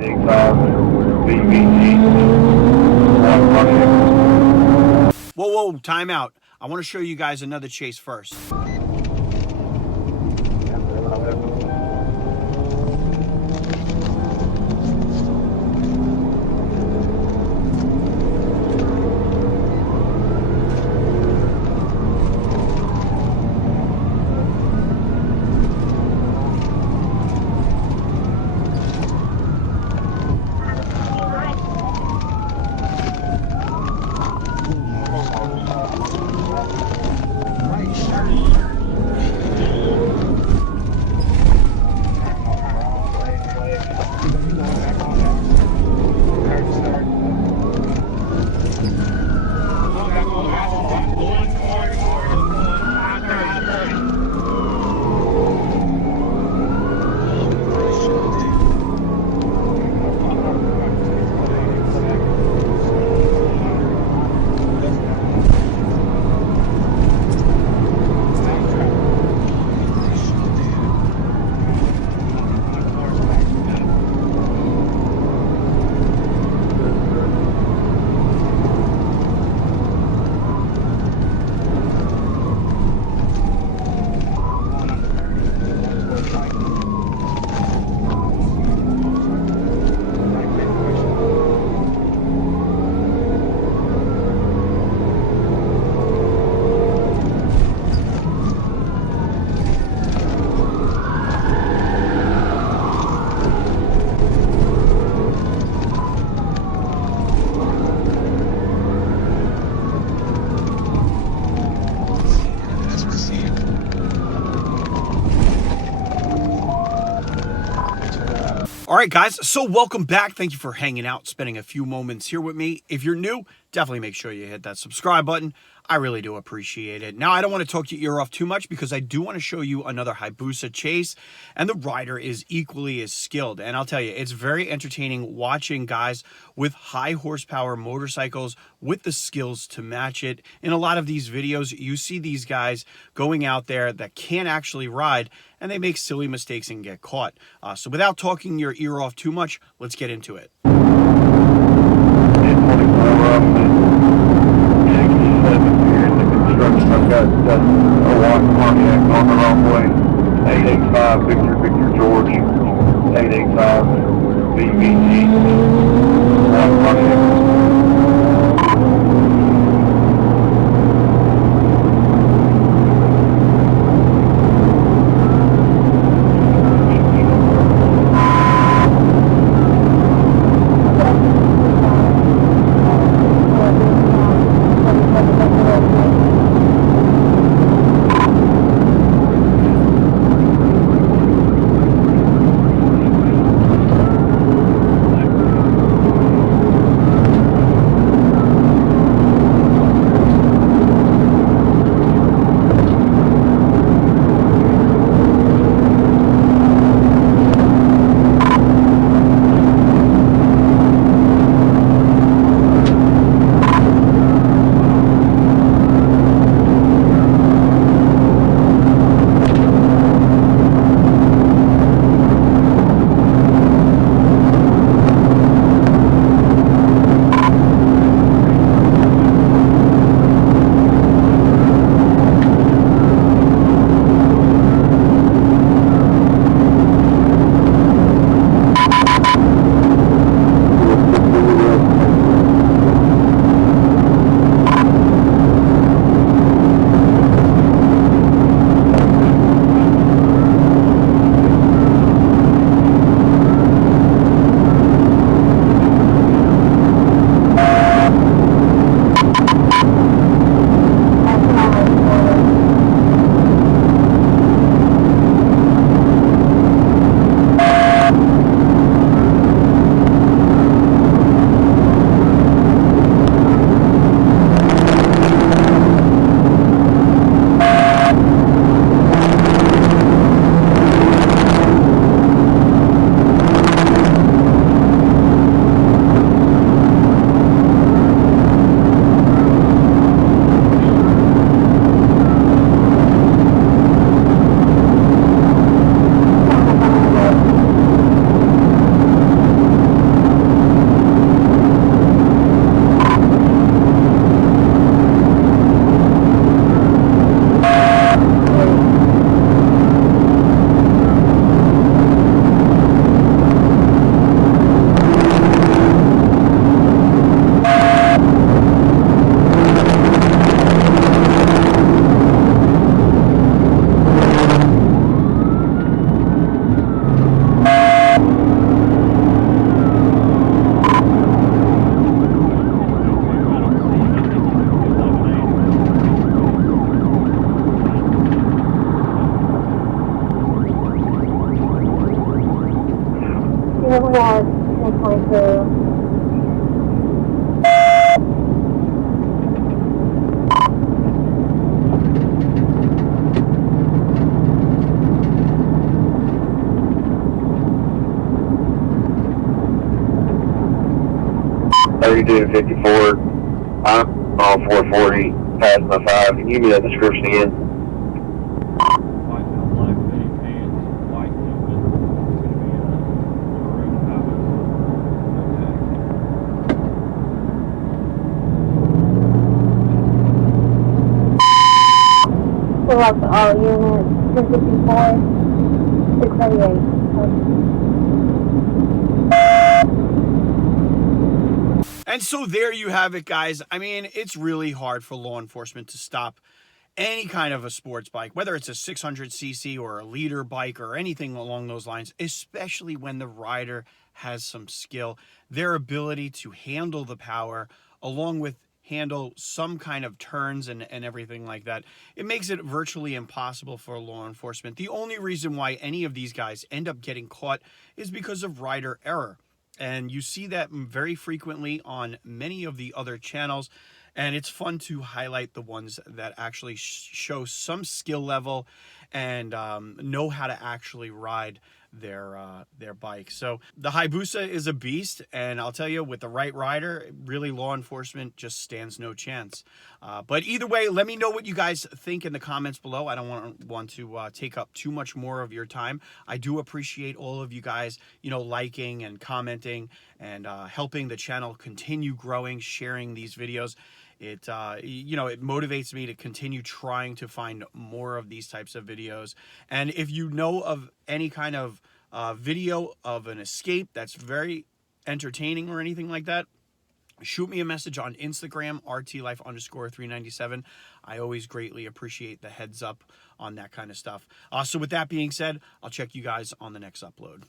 885 VVG. Whoa, time out. I want to show you guys another chase first. All right, guys, so welcome back. Thank you for hanging out, spending a few moments here with me. If you're new, definitely make sure you hit that subscribe button. I really do appreciate it. Now, I don't want to talk your ear off too much because I do want to show you another Hayabusa chase, and the rider is equally as skilled. And I'll tell you, it's very entertaining watching guys with high horsepower motorcycles with the skills to match it. In a lot of these videos, you see these guys going out there that can't actually ride, and they make silly mistakes and get caught. So without talking your ear off too much, let's get into it. I've got a white Pontiac on the wrong way. 885 Victor George. 885 VVG. White Pontiac. 1022. $32 54. I'm on 440, past my 5. Can you give me that description again? White tail black big pants, white helmet. It's gonna be a Suzuki Hayabusa. Pull up to all units, 1054, 638. And so there you have it, guys. I mean, it's really hard for law enforcement to stop any kind of a sports bike, whether it's a 600cc or a leader bike or anything along those lines, especially when the rider has some skill. Their ability to handle the power along with handle some kind of turns and everything like that, it makes it virtually impossible for law enforcement. The only reason why any of these guys end up getting caught is because of rider error. And you see that very frequently on many of the other channels. And it's fun to highlight the ones that actually show some skill level and know how to actually ride their bike. So the Hayabusa is a beast, and I'll tell you, with the right rider, really law enforcement just stands no chance. But either way, let me know what you guys think in the comments below. I don't want to take up too much more of your time. I do appreciate all of you guys, liking and commenting and helping the channel continue growing, sharing these videos. It it motivates me to continue trying to find more of these types of videos. And if you know of any kind of video of an escape that's very entertaining or anything like that, shoot me a message on Instagram, rtlife_397. I always greatly appreciate the heads up on that kind of stuff. So with that being said, I'll check you guys on the next upload.